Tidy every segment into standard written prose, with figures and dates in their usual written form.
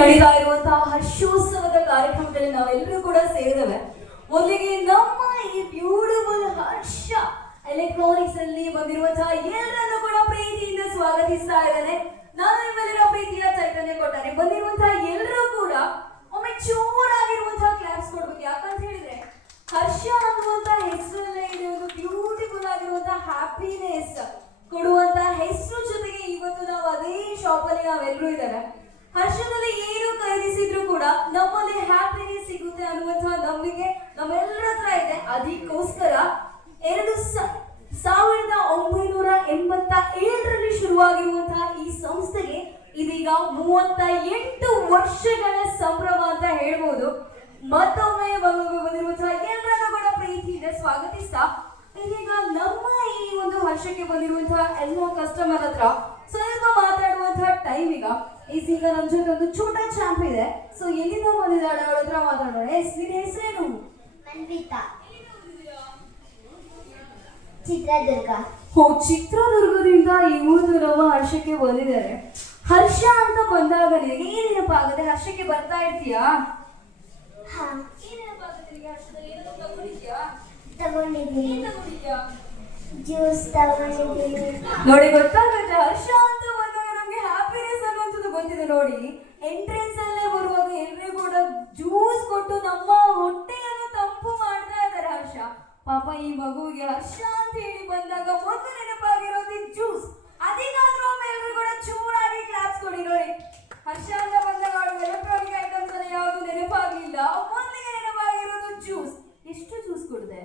ನಡೀತಾ ಇರುವಂತಹ ಹರ್ಷೋತ್ಸವದ ಕಾರ್ಯಕ್ರಮದಲ್ಲಿ ನಾವೆಲ್ಲರೂ ಕೂಡ ಸೇರಿದವೆ. ಮೊದಲಿಗೆ ನಮ್ಮ ಈ ಬ್ಯೂಟಿಫುಲ್ ಹರ್ಷ ಎಲೆಕ್ಟ್ರಾನಿಕ್ಸ್ ಅಲ್ಲಿ ಬಂದಿರುವಂತಹ ಎಲ್ಲರನ್ನು ಕೂಡ ಪ್ರೀತಿಯಿಂದ ಸ್ವಾಗತಿಸ್ತಾ ಇದ್ದಾನೆ. ನಾನು ನಿಮ್ಮೆಲ್ಲರ ಪ್ರೀತಿಯ ಚೈತನ್ಯ ಕೊಟ್ಟಾನೆ. ಬಂದಿರುವಂತಹ ಎಲ್ಲರೂ ಕೂಡ ಒಮ್ಮೆ ಜೋರಾಗಿರುವಂತಹ ಕ್ಲಾಪ್ಸ್ ಕೊಡ್ಬೇಕು. ಯಾಕಂತ ಹೇಳಿದ್ರೆ ಹರ್ಷ ಅನ್ನುವಂತ ಹೆಸರಲ್ಲೇ ಇದೆ ಒಂದು ಬ್ಯೂಟಿಫುಲ್ ಆಗಿರುವಂತಹ ಹ್ಯಾಪಿನೆಸ್ ಕೊಡುವಂತ ಹೆಸರು. ಜೊತೆಗೆ ಇವತ್ತು ನಾವು ಅದೇ ಶಾಪ್ ಅಲ್ಲಿ ನಾವೆಲ್ಲರೂ ಇದ್ದೇವೆ. ಹರ್ಷದಲ್ಲಿ ಏನು ಖರೀದಿಸಿದ್ರು ಕೂಡ ನಮ್ಮಲ್ಲಿ ಹ್ಯಾಪಿನೆಸ್ ಸಿಗುತ್ತೆ ಅನ್ನುವಂತಹ ನಂಬಿಕೆ ನಮ್ಮೆಲ್ಲರ ಹತ್ರ ಇದೆ. ಅದಕ್ಕೋಸ್ಕರ 1987ರಲ್ಲಿ ಶುರುವಾಗಿರುವಂತಹ ಈ ಸಂಸ್ಥೆಗೆ ಇದೀಗ 38 ವರ್ಷಗಳ ಸಂಭ್ರಮ ಅಂತ ಹೇಳ್ಬೋದು. ಮತ್ತೊಮ್ಮೆ ಬಂದಿರುವಂತಹ ಎಲ್ಲರನ್ನೂ ಕೂಡ ಪ್ರೀತಿಯಿಂದ ಸ್ವಾಗತಿಸ್ತಾ ಇದೀಗ ನಮ್ಮ ಈ ಒಂದು ಹರ್ಷಕ್ಕೆ ಬಂದಿರುವಂತಹ ಎಲ್ಲ ಕಸ್ಟಮರ್ ಹತ್ರ ಸ್ವಲ್ಪ ಮಾತಾಡುವಂತಹ ಟೈಮ್ ಈಗ ನಮ್ಮ ಜೊತೆ ಒಂದು ಚೋಟ ಚಾಂಪ್ ಇದೆ. ಸೊ ಎಲ್ಲಿಂದ ಬಂದಿದ್ದಾಳೆ ಅವಳ ಹತ್ರ ಮಾತಾಡೋಣ. ನಿನ್ನ ಹೆಸರೇನು? ಅನ್ವಿತಾ. ಚಿತ್ರದುರ್ಗ. ಚಿತ್ರದುರ್ಗದಿಂದ ಇವತ್ತು ನಮ್ಮ ಹರ್ಷಕ್ಕೆ ಬಂದಿದ್ದಾರೆ. ಹರ್ಷ ಅಂತ ಬಂದಾಗ ನಿನಗೆ ಏನ್ ನೆನಪಾಗುತ್ತೆ? ಹರ್ಷಕ್ಕೆ ಬರ್ತಾ ಇರ್ತೀಯಾ? ತಗೊಂಡಿದ್ದೀನಿ. ಜ್ಯೂಸ್ ತಗೊಂಡಿದ್ದೀನಿ. ನೋಡಿ ಗೊತ್ತಾಗುತ್ತೆ ಹರ್ಷ ಅಂತ ಬಂದಾಗ ನಮ್ಗೆ ಹ್ಯಾಪಿನೆಸ್ ಅನ್ನುವಂಥದ್ದು ಗೊತ್ತಿದೆ. ನೋಡಿ ಎಂಟ್ರೆನ್ಸ್ ಅಲ್ಲೇ ಬರುವಾಗ ಎಲ್ರಿಗೂ ಕೂಡ ಜ್ಯೂಸ್ ಕೊಟ್ಟು ನಮ್ಮ ಹೊಟ್ಟೆಯನ್ನು ತಂಪು ಮಾಡ್ತಾ ಇದ್ದಾರೆ ಹರ್ಷ. ಪಾಪ ಈ ಮಗುವಿಗೆ ಹರ್ಷ ಅಂತ ಹೇಳಿ ಬಂದಾಗ ಮೊದಲು ನೆನಪಾಗಿರೋದು ಜ್ಯೂಸ್. ಅದಕ್ಕಾದ್ರೂ ಒಮ್ಮೆ ಎಲ್ರು ಕೂಡ ಚೂರಾಗಿ ಕ್ಲಾಪ್ಸ್ ಕೊಡಿ. ನೋಡಿ ಹರ್ಷ ಅಂತ ಬಂದಾಗ ಅವಳು ಎಲೆಕ್ಟ್ರಾನಿಕ್ ಐಟಮ್ಸ್ ಎಲ್ಲ ಯಾವುದು ನೆನಪಾಗ್ಲಿಲ್ಲ. ಮೊದಲಿಗೆ ನೆನಪಾಗಿರೋದು ಜ್ಯೂಸ್. ಎಷ್ಟು ಜ್ಯೂಸ್ ಕೊಡಿದೆ?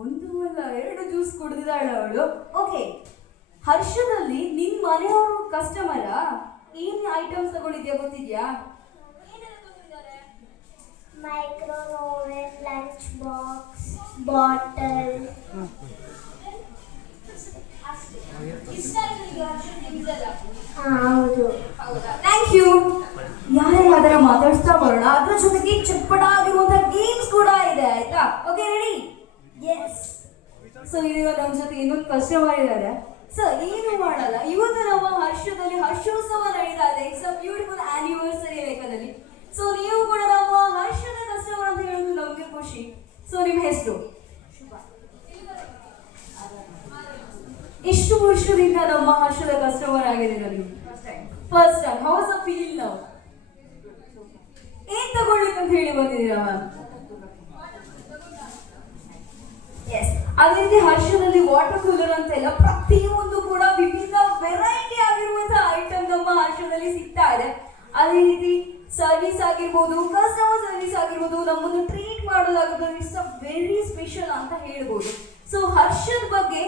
1 ಅಲ್ಲ 2 ಜ್ಯೂಸ್ ಕುಡಿದಿದ್ದಾಳೆ ಅವಳು. ಓಕೆ, ಹರ್ಷದಲ್ಲಿ ನಿನ್ ಮನೆಯವರು ಕಸ್ಟಮರ ಏನ್ ಐಟಮ್ಸ್ ತಗೊಂಡಿದ್ಯಾ ಗೊತ್ತಿದ್ಯಾ? Microwave, lunch box, bottle. ಹೌದು. Thank you. ಯಾರೇ ಅದರ ಮಾತಾಡ್ಸ್ತಾ ಬರೋಣ. ಅದ್ರ ಜೊತೆಗೆ ಚಟ್ಪಟ ಆಗಿರುವಂತಹ ಗೇಮ್ಸ್ ಕೂಡ ಇದೆ. ಆಯ್ತಾ? Okay, ready? ಎಸ್. ಸೊ ಇದೀಗ ನಮ್ಮ ಜೊತೆ ಇನ್ನೊಂದು ಕಸ್ಟಮರ್ ಇದ್ದಾರೆ. ಸರ್ ಏನು ಮಾಡಲ್ಲ, ಇವತ್ತು ನಮ್ಮ ಹರ್ಷದಲ್ಲಿ ಹರ್ಷೋತ್ಸವ ನಡೀತಾ ಇದೆ. ಇಟ್ಸ್ ಅ ಬ್ಯೂಟಿಫುಲ್ ಆನಿವರ್ಸರಿ ಲೆಕ್ಕದಲ್ಲಿ. ಸೊ ನೀವು ಕೂಡ ನಮ್ಮ ಹರ್ಷದ ಕಸ್ಟಮರ್ ಅಂತ ಹೇಳೋದು ನಮ್ಗೆ ಖುಷಿ. ಸೊ ನಿಮ್ಮ ಹೆಸರು? ಎಷ್ಟು ವರ್ಷದಿಂದ ನಮ್ಮ ಹರ್ಷದ ಕಸ್ಟಮರ್ ಆಗಿದ್ದೀರಾ ನೀವು? First time. How is a feel now? ಏನ್ ತಗೊಳ್ಳಿಕ್ಕೆ ಅಂತ ಹೇಳಿ ಬಂದಿದ್ದೀರಾ ಮ್ಯಾಮ್? ಎಸ್. ಅದೇ ರೀತಿ ಹರ್ಷದಲ್ಲಿ ವಾಟರ್ ಕೂಲರ್ ಅಂತೆಲ್ಲ ಪ್ರತಿಯೊಂದು ಕೂಡ ವಿಭಿನ್ನ ವೆರೈಟಿ ಆಗಿರುವಂತಹ ಐಟಮ್ ನಮ್ಮ ಹರ್ಷದಲ್ಲಿ ಸಿಗ್ತಾ ಇದೆ. ಅದೇ ರೀತಿ ಸರ್ವಿಸ್ ಆಗಿರ್ಬೋದು, ಕಸ್ಟಮರ್ ಸರ್ವಿಸ್ ಆಗಿರ್ಬೋದು, ನಮ್ಮನ್ನು ಟ್ರೀಟ್ ಮಾಡೋದಾಗಿರ್ಬೋದು, ಇಟ್ಸ್ ಅ ವೆರಿ ಸ್ಪೆಷಲ್ ಅಂತ ಹೇಳ್ಬೋದು. ಸೊ ಹರ್ಷದ ಬಗ್ಗೆ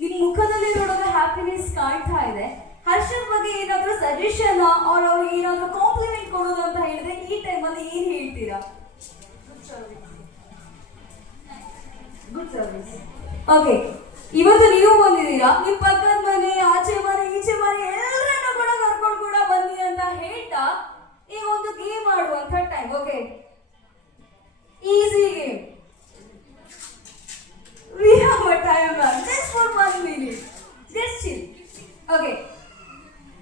ನಿಮ್ ಮುಖದಲ್ಲಿ ನೋಡೋದು ಹ್ಯಾಪಿನೆಸ್ ಕಾಣ್ತಾ ಇದೆ. ಹರ್ಷದ ಬಗ್ಗೆ ಏನಾದ್ರೂ ಸಜೆಷನ್ ಅವ್ರಿಗೆ ಏನಾದ್ರೂ ಕಾಂಪ್ಲಿಮೆಂಟ್ ಕೊಡೋದು ಅಂತ ಹೇಳಿದ್ರೆ ಈ ಟೈಮಲ್ಲಿ ಏನ್ ಹೇಳ್ತೀರಾ? Good service. ಓಕೆ, ಇವತ್ತು ನೀವು ಬಂದಿದ್ದೀರಾ. ನಿಮ್ ಪಕ್ಕದ ಮನೆ, ಆಚೆ ಮನೆ, ಈಚೆ ಮನೆ ಎಲ್ಲರನ್ನೂ ಕೂಡ ಕರ್ಕೊಂಡು ಕೂಡ ಬನ್ನಿ ಅಂತ ಹೇಳ್ತಾ ಈಗ ಒಂದು ಗೇಮ್ ಆಡುವಂತ time. Okay, easy game. We have a time ma'am. Just for 1 minute. Just chill. Okay.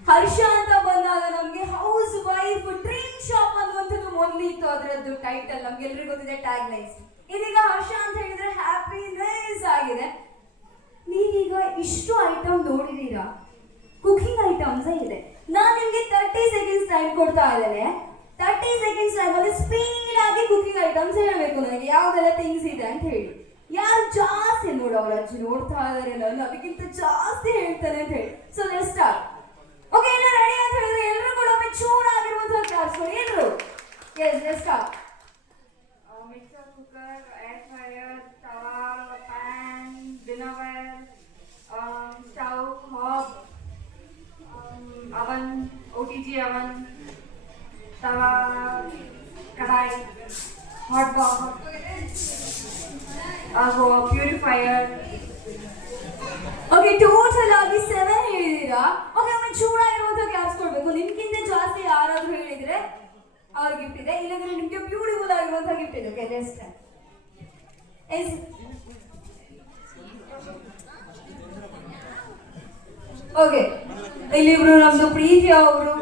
ಹರ್ಷ ಅಂತ ಬಂದಾಗ ನಮ್ಗೆ ಹೌಸ್ ವೈಫ್ ಡ್ರೀಮ್ ಶಾಪ್ ಅನ್ನುವಂಥದ್ದು ಮೊದಲಿತ್ತು. ಅದರದ್ದು ಟೈಟಲ್ ನಮ್ಗೆಲ್ರಿಗೂ ಗೊತ್ತಿದೆ, ಟ್ಯಾಗ್ ಲೈನ್ಸ್. ಇದೀಗ ಹರ್ಷ ಅಂತ ಹೇಳಿದ್ರೆ ಹ್ಯಾಪಿನೆಸ್ ಆಗಿದೆ. ನೀವೀಗ ಇಷ್ಟು ಐಟಮ್ ನೋಡಿದೀರಾ, ಕುಕಿಂಗ್ ಐಟಮ್ಸ್ ಇದೆ. ನಾನು ನಿಮ್ಗೆ 30 ಸೆಕೆಂಡ್ಸ್ ಟೈಮ್ ಕೊಡ್ತಾ ಇದ್ದೇನೆ. 30 ಸೆಕೆಂಡ್ಸ್ ಟೈಮಲ್ಲಿ ಸ್ಪೀಡ್ ಆಗಿ ಕುಕಿಂಗ್ ಐಟಮ್ಸ್ ಹೇಳಬೇಕು ನನಗೆ ಯಾವ್ದೆಲ್ಲ ಥಿಂಗ್ಸ್ ಇದೆ ಅಂತ ಹೇಳಿ. ಯಾರು ಜಾಸ್ತಿ ಅವ್ರ ಅಜ್ಜಿ ನೋಡ್ತಾ ಇದಾರೆ, ನಾನು ಅದಕ್ಕಿಂತ ಜಾಸ್ತಿ ಹೇಳ್ತಾನೆ ಅಂತ ಹೇಳಿ. So let's start. ಓಕೆ, ಎಲ್ಲ ರೆಡಿ ಅಂತ ಹೇಳಿದ್ರೆ ಎಲ್ಲರೂ ಕೂಡ ಒಮ್ಮೆ ಚೂರಾಗಿರುವಂತಹ ಕ್ಲಾಸ್ ಕೊಡಿ ಎಲ್ಲರೂ. Yes, let's start. Mixer, cooker, air fryer, tawa, pan, dinnerware, stove, hob, oven, OTG oven, tawa, kadai, hot box, purifier. Okay, total ಆಗಿ 7 ಹೇಳಿದೀರಾ. ಓಕೆ, ಒಮ್ಮೆ ಚೂರಾಗಿರುವಂತಹ ಕ್ಲಾಪ್ಸ್ ಕೊಡ್ಬೇಕು. ನಿಮ್ಗಿಂತ ಜಾಸ್ತಿ ಯಾರಾದ್ರೂ ಹೇಳಿದ್ರೆ ಅವ್ರ ಗಿಫ್ಟ್ ಇದೆ, ಇಲ್ಲಾಂದ್ರೆ ನಿಮ್ಗೆ ಬ್ಯೂಟಿಫುಲ್ ಆಗಿರುವಂತಹ ಗಿಫ್ಟ್ ಇದೆ. ಓಕೆ, ನೆಕ್ಸ್ಟ್ ಓಕೆ, ಇಲ್ಲಿಬ್ರು ನಮ್ದು ಪ್ರೀತಿ ಅವರು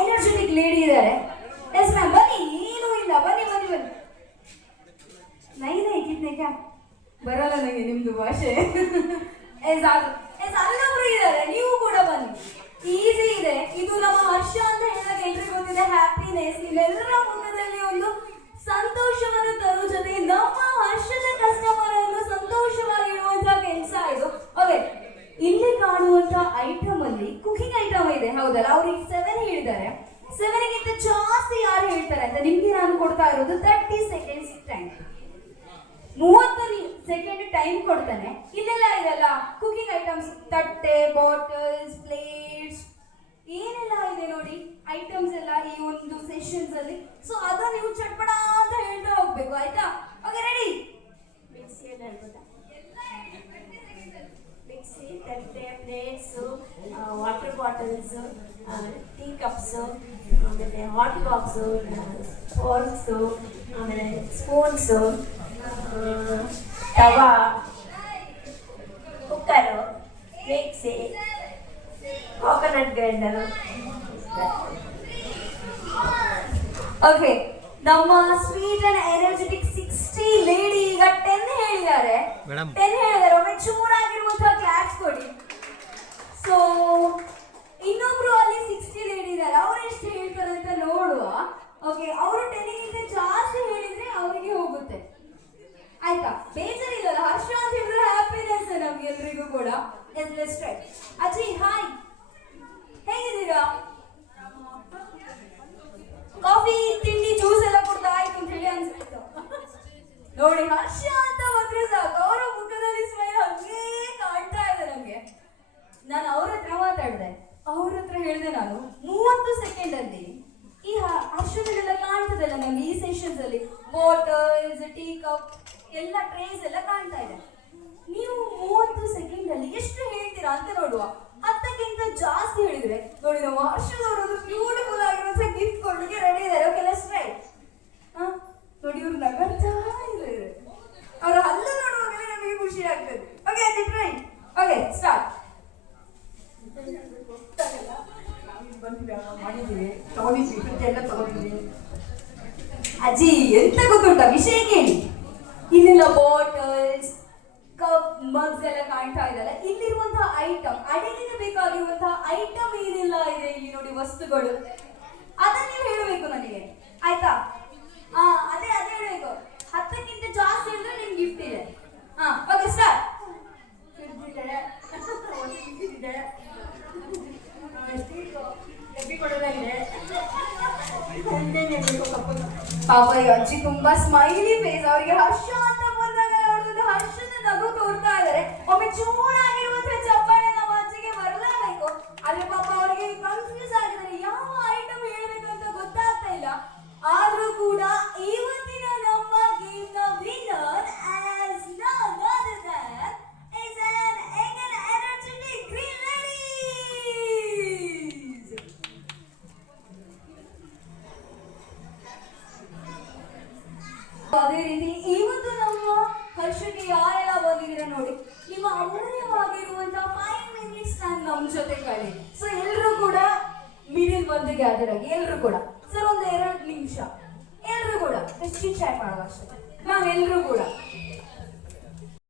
ಎನರ್ಜೆಟಿಕ್ ಲೇಡಿ ಇದ್ದಾರೆ. ಎಸ್ ಮ್ಯಾಮ್, ಬನ್ನಿ. ಏನೂ ಇಲ್ಲ, ಬನ್ನಿ ಬನ್ನಿ ಬನ್ನಿ. ನೈನೇ ಕಿತ್ನೆ ಕ್ಯಾ ಬರಲ್ಲ ನನಗೆ ನಿಮ್ದು ಭಾಷೆ. ಅಲ್ಲೊಬ್ರು ಇದ್ದಾರೆ, ನೀವು ಕೂಡ ಬನ್ನಿ. ಈಸಿ ಇದೆ. ಇದು ನಮ್ಮ ಹರ್ಷ ಅಂತ ಹೇಳಿದಾಗ ಎಲ್ರಿಗೂ ಗೊತ್ತಿದೆ, ಹ್ಯಾಪಿನೆಸ್. ನಿಮ್ಮೆಲ್ಲರ ಮುಖದಲ್ಲಿ ಒಂದು ಸಂತೋಷವನ್ನು ತರೋ ಜೊತೆ ನಮ್ಮ ಹರ್ಷದ ಕಸ್ಟಮರ್ ಅನ್ನು ಸಂತೋಷವಾಗಿರುವಂತಹ ಕೆಲಸ ಇದು. ಓಕೆ, ಇಲ್ಲಿ ಕಾಣುವಂತ ಐಟಮ್ ಅಲ್ಲಿ ಕುಕಿಂಗ್ ಐಟಮ್ ಇದೆ, ಹೌದಲ್ಲ? ಅವ್ರಿಗೆ 7 ಹೇಳಿದ್ದಾರೆ. 7ಗಿಂತ ಜಾಸ್ತಿ ಯಾರು ಹೇಳ್ತಾರೆ ಅಂತ ನಿಮ್ಗೆ ನಾನು ಕೊಡ್ತಾ ಇರೋದು 30 ಸೆಕೆಂಡ್ಸ್ ಟೈಮ್. 30 ಸೆಕೆಂಡ್ ಟೈಮ್ ಕೊಡ್ತಾನೆ. ಇಲ್ಲೆಲ್ಲ ಇದೆಲ್ಲ ಕುಕಿಂಗ್ ಐಟಮ್ಸ್, ತಟ್ಟೆ, ಬಾಟಲ್ಸ್, ಪ್ಲೇಟ್ಸ್, ಏನೆಲ್ಲ ಇದೆ ನೋಡಿ ಐಟಮ್ಸ್ ಎಲ್ಲ ಈ ಒಂದು ಸೆಷನ್ಸ್ ಅಲ್ಲಿ. ಸೊ ಅದನ್ನ ನೀವು ಚಟ್ಪಟ ಅಂತ ಹೇಳ್ತಾ ಹೋಗ್ಬೇಕು, ಆಯ್ತಾ? Okay, ready? ಮಿಕ್ಸಿ, ತಟ್ಟೆ, plates, water bottles, tea cups, ಆಮೇಲೆ ಹಾಟ್ ಬಾಕ್ಸು, ಫೋರ್ಕ್ಸು, ಆಮೇಲೆ spoons, tawa, cooker, mixie, coconut grinder. Okay, ನಮ್ಮ ಸ್ವೀಟ್ ಅಂಡ್ ಎನರ್ಜೆಟಿಕ್ 60 ಲೇಡಿ ಈಗ 10 ಹೇಳಿದ್ದಾರೆ. 10 ಹೇಳಿದ್ದಾರೆ. ಒಮ್ಮೆ ಚೂರಾಗಿರುವಂತಹ ಕ್ಲಾಪ್ಸ್ ಕೊಡಿ. ಸೊ ಇನ್ನೊಬ್ರು ಅಲ್ಲಿ 60 ಲೇಡಿ ಇದ್ದಾರೆ, ಅವ್ರು ಎಷ್ಟು ಹೇಳ್ತಾರೆ ಅಂತ ನೋಡುವ. ಓಕೆ, ಅವರು 10ಗಿಂತ ಜಾಸ್ತಿ ಹೇಳಿದ್ರೆ ಅವರಿಗೆ ಹೋಗುತ್ತೆ, ಆಯ್ತಾ? ಬೇಜಾರಿಲ್ಲಲ್ಲ, ಹರ್ಷ ಅಂತ ಹೇಳಿದ್ರೆ ಹ್ಯಾಪಿನೆಸ್ ನಮ್ಗೆ ಎಲ್ರಿಗೂ ಕೂಡ. Let's try. ಅಜ್ಜಿ ಹಾಯ್, ಹೇಗಿದ್ದೀರಾ? ಕಾಫಿ, ತಿಂಡಿ, ಜ್ಯೂಸ್ ಎಲ್ಲ ಕೊಡ್ತಾ ಆಯ್ತು ಅಂತ ಹೇಳಿ ಅನ್ಸ್ಬಿಟ್ಟು ನೋಡಿ. ಹರ್ಷ ಅಂತ ಬಂದ್ರೆ ಸಾಕು, ಅವರ ಮುಖದಲ್ಲಿ ಸ್ಮೈಲ್ ಹಂಗೇ ಕಾಣ್ತಾ ಇದೆ ನಮ್ಗೆ. ನಾನು ಅವ್ರ ಹತ್ರ ಮಾತಾಡಿದೆ, ಅವ್ರ ಹತ್ರ ಹೇಳಿದೆ ನಾನು 30 ಸೆಕೆಂಡ್ ಅಲ್ಲಿ ಈ ಹರ್ಷದಲ್ಲೆಲ್ಲ ಕಾಣ್ತದಲ್ಲ ನಮ್ಗೆ ಈ ಸೆಷನ್ಸ್ ಅಲ್ಲಿ, ಬಾಟಲ್ಸ್, ಟೀ ಕಪ್ ಎಲ್ಲ, ಟ್ರೇಸ್ ಎಲ್ಲ ಕಾಣ್ತಾ ಇದೆ. ನೀವು 30 ಸೆಕೆಂಡ್ ಅಲ್ಲಿ ಎಷ್ಟು ಹೇಳ್ತೀರಾ ಅಂತ ನೋಡುವ. 10ಕ್ಕಿಂತ ಜಾಸ್ತಿ ಹೇಳಿದ್ರೆ ನೋಡಿ, ನಾವು ಹರ್ಷದವರು ಬ್ಯೂಟಿಫುಲ್ ಆಗಿರುವಂತ ಗಿಫ್ಟ್ ಕೊಡ್ಲಿಕ್ಕೆ ರೆಡಿ ಇದ್ದಾರೆ. Okay, let's try. ನೋಡಿ, ಇವ್ರು ನಗರ್ತಾ ಇದ್ದಾರೆ, ಅವ್ರ ಹಲ್ಲು ನೋಡುವಾಗಲೇ ನಮಗೆ ಖುಷಿ ಆಗ್ತದೆ. ಓಕೆ, ಅಜ್ಜಿ ಟ್ರೈ. Okay, start. ಅಜ್ಜಿ ಎಂತ ಗೊತ್ತುಂಟ ವಿಷಯ ಕೇಳಿ. ಇಲ್ಲೆಲ್ಲ ಬಾಟಲ್ಸ್, ಕಪ್, ಮಗ್ಸ್ ಎಲ್ಲ ಕಾಣ್ತಾ ಇದೆಯಲ್ಲ, ಇಲ್ಲಿರುವಂತಹ ಐಟಮ್, ಅಡಿಗೆಗೆ ಬೇಕಾಗಿರುವಂತಹ ಐಟಮ್ ಏನೆಲ್ಲ ಇದೆ ಇಲ್ಲಿ ನೋಡಿ, ವಸ್ತುಗಳು, ಅದನ್ನ ನೀವು ಹೇಳಬೇಕು ನನಗೆ, ಆಯ್ತಾ? ಅದೇ ಹೇಳಬೇಕು. 10ಕ್ಕಿಂತ ಜಾಸ್ತಿ ಹೇಳಿದ್ರೆ ನಿಮ್ಗೆ ಗಿಫ್ಟ್ ಇದೆ. Okay, start. ಪಾಪ ಈ ಅಜ್ಜಿ ತುಂಬಾ ಸ್ಮೈಲಿ ಫೇಸ್. ಅವರಿಗೆ ಹರ್ಷ ಅಂತ ಬಂದಾಗ ನೋಡಿದ್ರೆ ಹರ್ಷದ ನಗು ತೋರ್ತಾ ಇದ್ದಾರೆ. ಒಮ್ಮೆ ಚೂರಾಗಿರುವಂತಹ ಚಪ್ಪಾಳೆ ನಮ್ಮ ಅಜ್ಜಿಗೆ ಬರಲೇಬೇಕು. ಆದ್ರೆ ಪಾಪ ಅವರಿಗೆ ಕನ್ಫ್ಯೂಸ್ ಆಗಿದ್ದಾರೆ, ಯಾವ ಐಟಮ್ ಹೇಳ್ಬೇಕಂತ ಗೊತ್ತಾಗ್ತಾ ಇಲ್ಲ. ಆದ್ರೂ ಕೂಡ ಇವತ್ತಿನ ನಮ್ಮ ಗೇಮ್ ನ winner as none other than is an energetic green ladies. ಅದೇ ರೀತಿ ಇವತ್ತು ನಮ್ಮ ಹರ್ಷಕ್ಕೆ ಯಾರೆಲ್ಲ ಬಂದಿದ್ದೀರ ನೋಡಿ, ನಿಮ್ಮ ಅಮೂಲ್ಯವಾಗಿರುವಂತಹ 5 ಮಿನಿಟ್ಸ್ ನಮ್ಮ ಜೊತೆ ಕಳಿ. ಸೊ ಎಲ್ಲರೂ ಕೂಡ ಮಿಡಿಲ್ ಬಂದು ಗ್ಯಾದರ್ ಆಗಿ ಎಲ್ಲರೂ ಕೂಡ ಸರ್ ಒಂದು 2 ನಿಮಿಷ ಎಲ್ಲರೂ ಕೂಡ ಚಿಟ್ ಚಾಟ್ ಮಾಡುವ ಅಷ್ಟೇ. ನಾವೆಲ್ಲರೂ ಕೂಡ